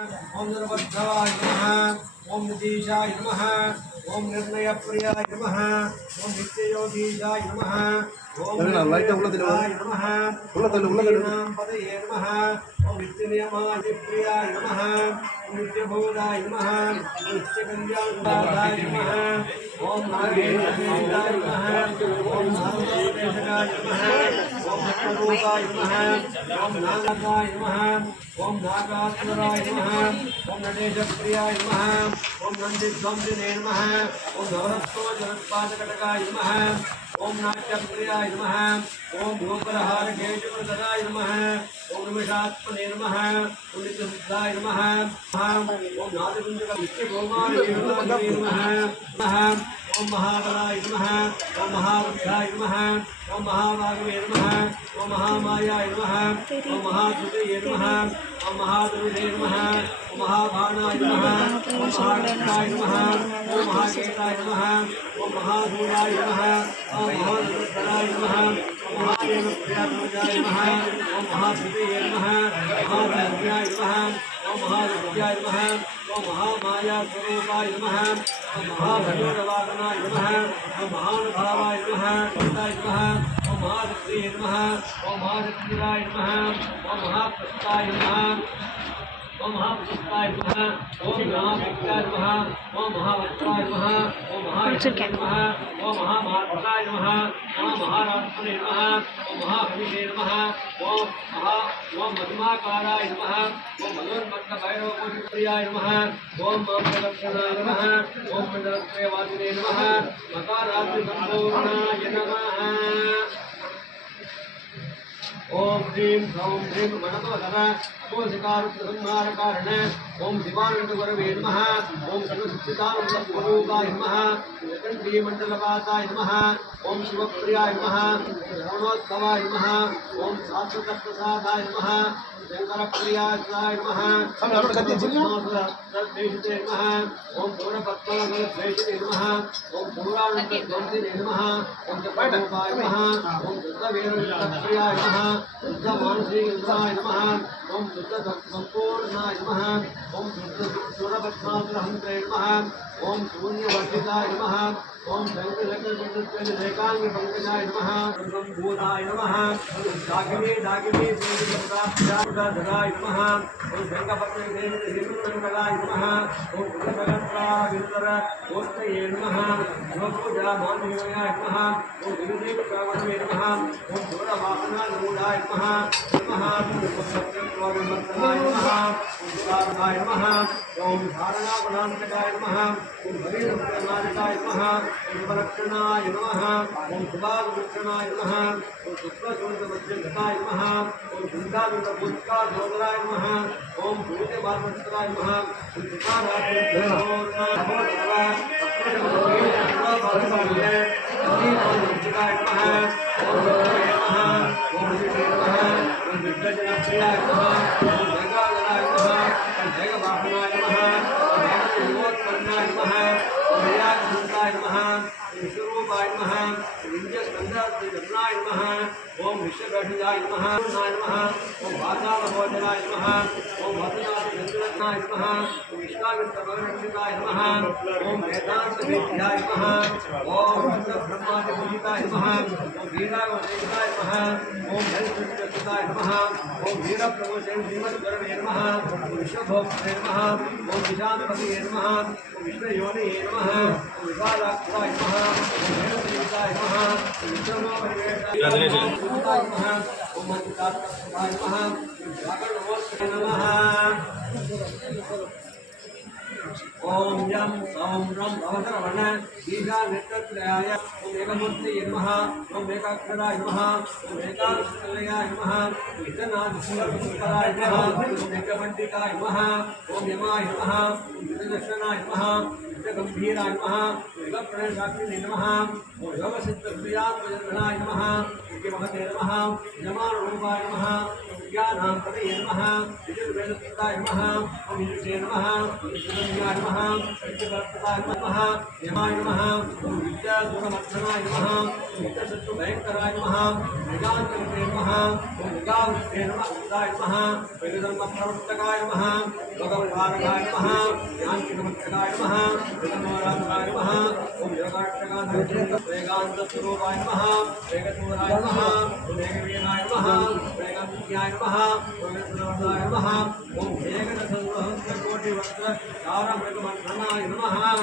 ओम निर्बद्धाय नमः। ओम नितीशाय नमः। ओम निर्णयप्रियाय नमः। ओम नित्ययोगीशाय नमः। ओम निर्णयप्रियाय नमः। ओम पदये नमः। ओम नित्यनियमाय प्रियाय नमः। ओम नित्यभूताय नमः। ओम नित्यकल्याणाय नमः। ओम नागेन्द्राय नमः। ओम नागेन्द्राय नमः। ओम नागरूपाय नमः। ओम नागराय नमः। ओम नागात्मराय नमः। ओम नटेशप्रियाय नमः। ओम नंदिध्वंसिने नमः। ओम नवरत्नो जगत्पादकटकाय नमः। ओम नाट्यप्रियाय नमः। ओम गोकरहार केशवरधराय नमः। ओम निमिषात्मने नमः। ओम नित्यसिद्धाय नमः। ओम नादकुंजक नित्यगोमाय नमः। ओम महाबलाय नमः। ओम महारुद्राय नमः। ओम महाभागवे नमः। ओम महामायाय नमः। ओम महाधुतये नमः। ओम महादुर्गे नमः। ओम महाभानाय नमः। ओम महारुद्राय नमः। ओम महाकेताय नमः। ओम महाधूराय नमः। ओम महारुद्राय नमः। ओम महादेवप्रियाय नमः। ओम महाधुतये नमः। महादेव्याय नमः। ओम महारुद्राय नमः। ओम महामाया स्वरूपाय नमः। ओम महाभयोरवादनाय नमः। ओम महानुभावाय नमः। नमः। ओम महारुद्रे नमः। ओम महारुद्राय नमः। ओम महाप्रस्ताय नमः। ओम महाप्रस्ताय नमः। ओम महाभक्ताय नमः। ओम महावक्ताय नमः। ओम महायज्ञाय नमः। ओम महामात्राय नमः। ओम महारात्मने नमः। ओम महाभविषे नमः। ओम महिमाकाराय नमः। ओम भगवन्मन्त्रभैरवकोटिप्रियाय नमः। ओम मंत्रलक्षणाय नमः। ओम मंडलत्रयवादिने नमः। मकारात्रिसम्पूर्णाय नमः। ओम ह्रीं ह्रौं ह्रीं गणपतः अपोषिकारकारण ओम शिवानंदगुरवे नमः। ओम सर्वसिद्धिदानन्दस्वरूपाय नमः। नीलकण्ठीमण्डलपाताय नमः। ओम शिवप्रियाय नमः। श्रवणोत्सवाय नमः। ओम शाश्वतप्रसादाय नमः। शंकरप्रियाय नमः। सर्वेशते नमः। ओम पूर्णपद्मनाभेशते नमः। ओम पूर्णानन्दध्वंसिने नमः। ओम जपरूपाय नमः। ओम शुद्धवीरप्रियाय नमः। शुद्धमानसीन्द्राय नमः। ओम शुद्धसम्पूर्णाय नमः। ओम शुद्धसूरपद्मासुरहन्त्रे नमः। ओम शून्यवर्धिताय नमः। ओम शंकरचक्रपंकजाय नमः। ब्रह्मभूताय नमः। दागिने दागिने देवताभ्याय नमः। ओम शंकरपद्मनाय नमः। ओम भगवत्प्राविन्दरगोष्ठये नमः। शिवपूजामानवीयाय नमः। ओम विदेवकावनवे नमः। ओम दूरवासनानमूढाय नमः। नमः सत्यत्वविमर्दनाय नमः। ओम सुराधाय नमः। ओम धारणागुणान्तकाय नमः। ओम हरिरत्ननायकाय नमः। ओम उपलक्षणाय नमः। ओम शुभालक्षणाय नमः। ओम शुक्लशोधवज्रघटाय नमः। ओम शुद्धानन्दपुष्काधोदराय नमः। ओम भूतवासत्राय नमः। ओम सुखारात्मनाय नमः। ओम विद्याजनप्रियाय नमः। ओम जगाधराय नमः। ओम जगवाहनाय नमः। ओम जगन्मोत्पन्नाय नमः। ओम जयानन्दाय नमः। ओम विश्वरूपाय नमः। ओम विद्यास्कन्धाय नमः। ओम विश्वगढ़ाय नमः। नमः। ओम वातावभोजनाय नमः। ओम वसनाय नमः। ओम विश्वामित्रभगवन्ताय नमः। ओम वेदान्तवेद्याय नमः। ओम ब्रह्मादिपूजिताय नमः। ओम वीरावदेशाय नमः। ओम हरिकृष्णाय नमः। ओम वीरप्रभुषे श्रीमद्गुरवे नमः। ओम विश्वभोक्त्रे नमः। ओम विशालपतये नमः। ओम विश्वयोनिये नमः। ओम विशालाक्षाय नमः। ओम हेमदेवताय नमः। ओम विश्वमोपरिवेशाय नमः। ओम मन्दिरात्मकाय नमः। ओम जागरणमोत्सवे नमः। ओम यम सौम रम भवतरवण ईशान्यत्रयाय ओम एकमूर्तये नमः। ओम एकाक्षराय नमः। ओम एकाक्षराय नमः। ओम इतनादिशूलपुष्कराय नमः। ओम एकमण्डिकाय नमः। ओम यमाय नमः। ओम विदर्शनाय नमः। गंभीराय नमः। योगप्रणयशास्त्रिणे नमः। ओम योगसिद्धप्रियात्मजनाय नमः। महते नमः। यमानुरूपाय नमः। ज्ञानांतये नमः। विजुर्वेदपिताय नमः। ओम विजुषे नमः। विष्णुयाय नमः। विष्णुभक्ताय नमः। यमाय नमः। ओम विद्याधुरमर्थनाय नमः। विद्याशत्रुभयंकराय नमः। वेदांतविदे नमः। ओम विद्यावृत्ते नमः। नमः। वेदधर्मप्रवर्तकाय नमः। ज्ञानकारकाय नमः ज्ञानचिन्मत्सकाय नमः वेदनोराधकाय नमः ओम योगाक्षकाय वेगान्तस्वरूपाय नमः वेगतोराय नमः वेगवीराय नमः वेगविज्ञाय नमः वेगसुरवराय नमः ओम वेगदसंवहस्रकोटिवक्त्र तारमृगमण्डनाय नमः ओम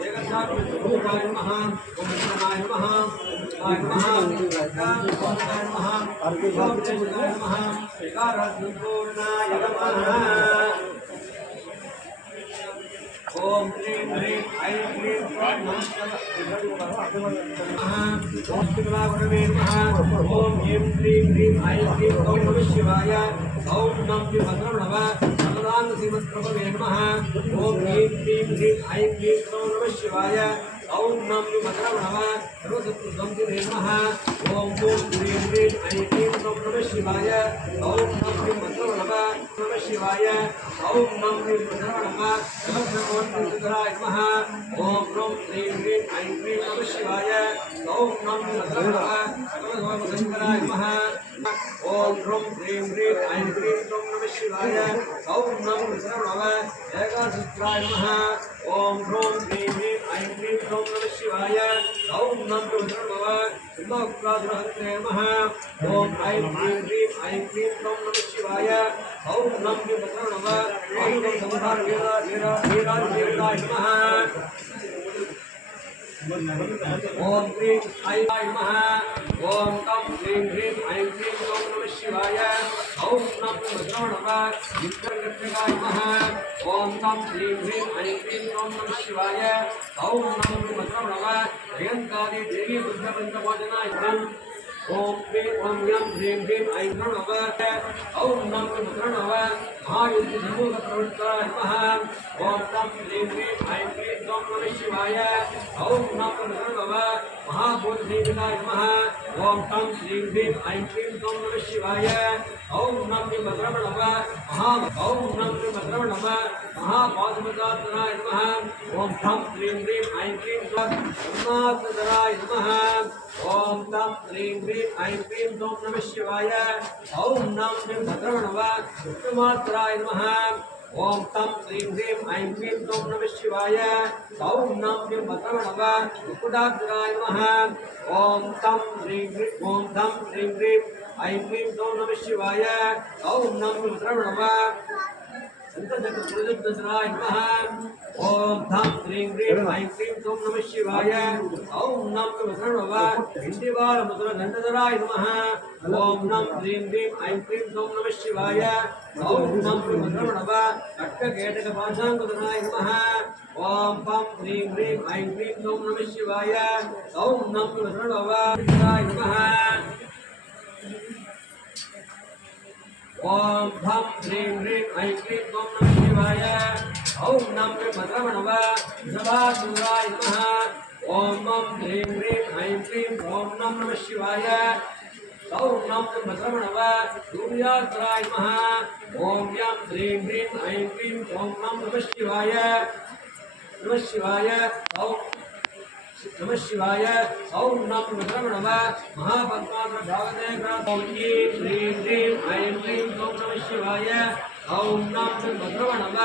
वेगशास्त्रस्वरूपाय नमः ओम विष्णुनाय नमः ओम नमः ओम नमः अर्घ्यशास्त्रस्वरूपाय नमः विकारसंपूर्णाय नमः ओम ह्रीं ह्रीं ऐं क्लीं ओम शिवाय नमः ओम ह्रीं ह्रीं ऐं क्लीं ओम नमः शिवाय ओम नमः भद्रमणव सर्वदान श्रीमत्प्रभवे नमः ओम ह्रीं ह्रीं ऐं क्लीं ओम नमः शिवाय ओम नमः भद्रमणव सर्वशत्रुध्वंसिने नमः ओम ह्रीं ह्रीं ऐं क्लीं ओम नमः शिवाय ओम नमः भद्रमणव नमः शिवाय ओम नमः भद्रमणव सर्वशत्रुध्वंसिने नमः ओम ह्रीं ह्रीं ऐं क्लीं नमः शिवाय ओम नमः भद्रमणव सर्वशत्रुध्वंसिने नमः ओम ह्रीं ह्रीं ऐं क्लीं ओम नमः शिवाय ओम नमः भद्रमणव एकादशाय नमः ओम ह्रीं ह्रीं ऐं क्लीं ओम नमः शिवाय ओम नमः भद्रमणव सिंहप्रादुरहन्ते नमः ओम ऐं ह्रीं ऐं क्लीं ओम नमः शिवाय ओम नमः भद्रमणव ओम संहार वीराय नमः ओम ह्रीं ऐं नमः ओम तं ह्रीं ह्रीं ऐं क्लीं ओम नमः शिवाय ओम नमः भद्रमणव विक्रमगच्छकाय नमः ओम तं ह्रीं ह्रीं ऐं क्लीं ओम नमः शिवाय ओम नमः भद्रमणव जयंतादि देवी बुद्धपंचभोजनाय नमः ओम यं ह्रीं ह्रीं ऐं प्रणव ओम नमः भद्रमणव महायुद्ध प्रवृत्ताय नमः ओम तं ह्रीं ह्रीं ऐं क्लीं ओम नमः शिवाय ओम नमः भद्रमणव महाबोधिदेवाय नमः ओम तं ह्रीं ह्रीं ऐं क्लीं ओम नमः शिवाय ओम नमः भद्रमणव ओम नमः भद्रमणव महापादुकाय नमः ओम तं ह्रीं ह्रीं ऐं क्लीं ब्रह्मात्मधराय नमः ओम तं ह्रीं ह्रीं ऐं क्लीं ओम नमः शिवाय ओम नमः भद्रमणव विष्णुमात्राय नमः ओम तं ह्रीं ह्रीं ऐं क्लीं ओम नमः शिवाय ओम नमः भद्रमणव मुकुटाग्राय नमः ओम तं ह्रीं ह्रीं ऐं क्लीं ओम नमः शिवाय ओम नमः भद्रमणव संतजगद्गुरुदत्तराय नमः ओम तं ह्रीं ह्रीं ऐं क्लीं ओम नमः शिवाय ओम नमः भद्रमणव इंदिवारमुद्रदण्डधराय नमः ओम नं ह्रीं ह्रीं ऐं क्लीं ओम नमः शिवाय ओम नमः भद्रमणव अट्टकेटकपाशाङ्कुधराय नमः ओम पं ह्रीं ह्रीं ऐं क्लीं ओम नमः शिवाय ओम नमः भद्रमणव नमः ओम भं ह्रीं ह्रीं ऐं क्लीं ओम नमः शिवाय ओम नमः भद्रमणव जवासुराय नमः ओम मं ह्रीं ह्रीं ऐं क्लीं ओम नमः शिवाय ओम नमः भद्रमणव सूर्याग्राय नमः ओम यं ह्रीं ह्रीं ऐं क्लीं ओम नमः शिवाय नमः शिवाय ओम नमः भद्रमणव महापद्माग्रभावते ओम ह्रीं ह्रीं ऐं क्लीं ओम नमः शिवाय ओम नमः भद्रमणव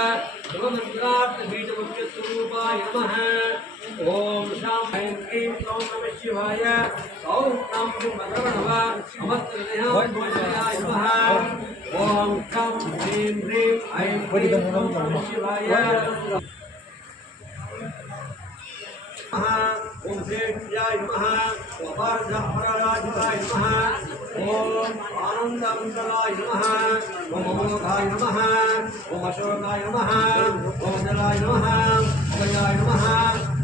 शिवमन्त्रार्थबीजमुख्यस्वरूपाय नमः ओम शां ऐं क्लीं ओम नमः शिवाय ओम नमः भद्रमणव अमृतदेहाय नमः ओम शं ह्रीं ह्रीं ऐं क्लीं ओम नमः शिवाय ओम श्रेष्ठ्याय नमः अपारजापराराजिताय नमः ओम आनंदमंगलाय नमः ओम अमोघाय नमः ओम अशोकाय नमः ओम जलाय नमः अभयाय नमः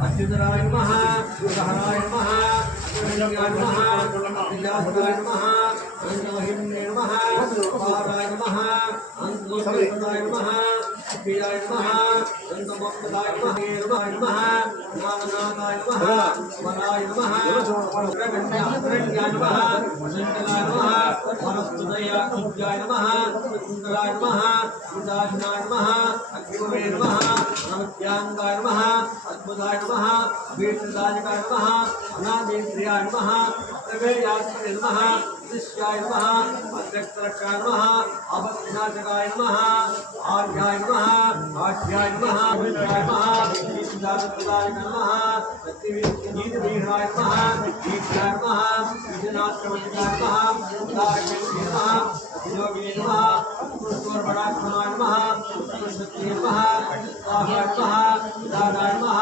अच्युतराय नमः उदहराय नमः अग्रण्याय नमः विद्याधराय नमः अनन्तमहिम्ने नमः अपाराय नमः अनन्तोषाय नमः प्रियाय नमः अनन्तमोक्षदाय नमः नमः नामनाथाय नमः वराय नमः अग्रगण्याय नमः वसन्तलाय नमः वनस्पतयाय नमः सुन्दराय नमः उदासनाय नमः अग्निवे नमः नमत्यांगाय नमः अद्भुताय नमः अभीष्टदायकाय नमः अनादिप्रियाय नमः प्रवेयात्मने नमः ज्योतिष्याय नमः अध्यक्षरक्षाय नमः आपद्विनाशकाय नमः आर्याय नमः आढ्याय नमः विद्याय नमः ईशानप्रदाय नमः सत्यवीरवीराय नमः ईशाय नमः विजयनाथप्रवचिताय नमः उदारके नमः योगी नमः पुरुषोर्वणात्मनाय नमः पुरुषशक्तिये नमः स्वाहाय नमः उदाराय नमः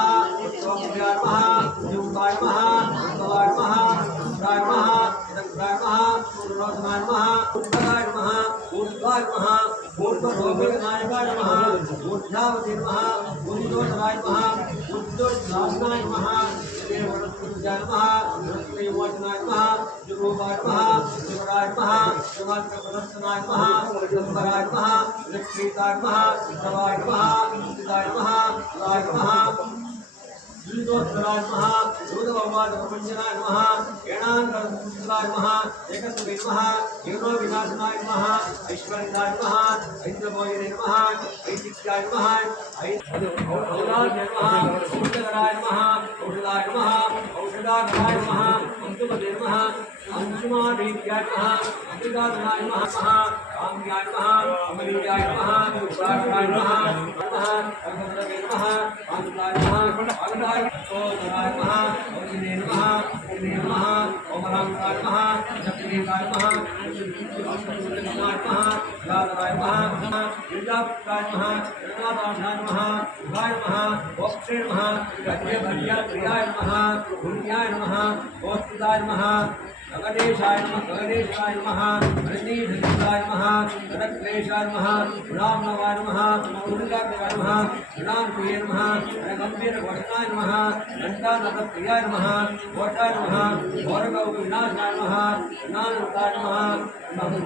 स्वाम्याय नमः युक्ताय नमः उत्तवाय नमः उत्तराय नमः इदग्राय नमः पूर्णोत्तमाय नमः उत्तराय नमः ऊर्ध्वाय नमः पूर्वभोगनायकाय नमः ऊर्ध्वावती नमः ऊर्ध्वोत्तराय नमः ऊर्ध्वोत्तराय नमः देववरस्पतिजाय नमः देववचनाय नमः जुगोपाय नमः जुगराय नमः जुगान्तप्रदर्शनाय नमः जम्बराय नमः लक्ष्मीताय नमः शिवाय नमः सिद्धाय नमः लाय नमः दूतोत्तराय नमः दूतभवादप्रपञ्चनाय नमः एणान्तराय नमः एकस्मै नमः यूनो विनाशनाय नमः ऐश्वर्याय नमः ऐन्द्रभोजने नमः ऐतिह्याय नमः औषधाय नमः औषधराय नमः औषधाय नमः औषधाय नमः अंशुमते नमः अंशुमादेव्याय नमः अमृताय नमः काम्याय नमः अमरीयाय नमः उपाध्याय नमः नमः अग्रभद्रे नमः आनन्दाय नमः आनन्दाय ओदराय नमः ओदिने नमः ओदिने नमः ओमरांगाय नमः जपनेकाय नमः सुन्दराय नमः राधाय नमः विद्यापताय नमः रणादाय नमः शिवाय नमः ओक्षे नमः गद्यभर्या प्रियाय नमः पुण्याय नमः ओस्तिदाय नमः गगनेशाय नमः हरिणीधराय नमः गदक्लेशाय नमः गुणाम्नवाय नमः गुरुकाय नमः गुणान्प्रिये नमः गम्भीरघोषणाय नमः घण्टानन्दप्रियाय नमः घोषाय नमः घोरगौविनाशाय नमः गुणानन्दाय नमः नमः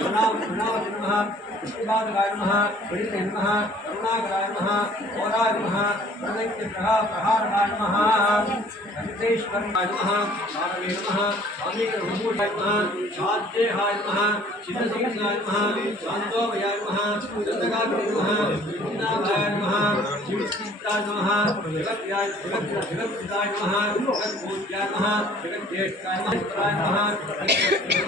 गुणावति नमः पुष्टिपादकाय नमः पण्डिते नमः करुणाकराय नमः घोराय नमः प्रणैत्यप्रहारकाय नमः वेंकटेश्वराय नमः स्वामी नमः स्वामी रघुमूर्ताय नमः शान्तेहाय नमः चित्तसिंहाय नमः शान्तोभयाय नमः चन्द्रकान्ते नमः वृन्दाभाय नमः शिवचित्ताय नमः जगत्याय जगत्पिताय नमः जगत्पूज्याय नमः जगज्येष्ठाय नमः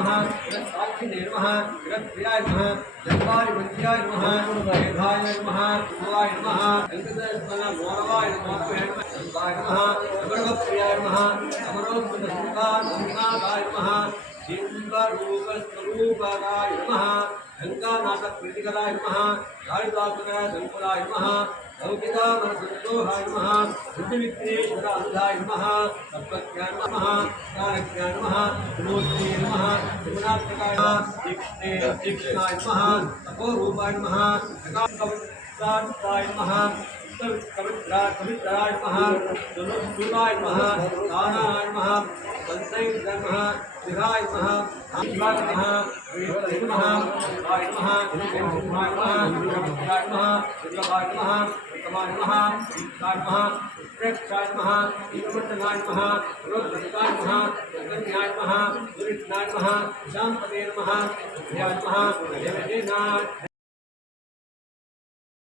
जगत्साक्षिणे नमः जगत्प्रियाय नमः जगत्पारिपत्याय नमः मेधाय नमः भुवाय नमः वेंकटेश्वरगौरवाय नमः प्रियाय नमः अमरोत्पन्नसुखाय नमः सिंहरूपस्वरूपाय नमः गंगानाथप्रीतिकराय नमः कालिदासनाय संकुलाय नमः लौकिकामनसंतोहाय नमः बुद्धिविघ्नेश्वराय नमः तत्त्वज्ञाय नमः ज्ञानज्ञाय नमः विनोदिने नमः त्रिगुणात्मकाय तीक्ष्णाय नमः तपोरूपाय नमः प्रकाशकवचाय नमः कवित्राय नमः सुरूपाय नमः दानाय नमः संसय नमः शिवाय नमः शिवाय नमः नमः शिवाय नमः शिवाय नमः शिवाय नमः शिवाय नमः उत्तमाय नमः ईशाय नमः उत्प्रेक्षाय नमः ईश्वरनाय नमः रोद्धताय नमः कन्याय नमः दुरिताय नमः शांतवे नमः नमः देवदेनाय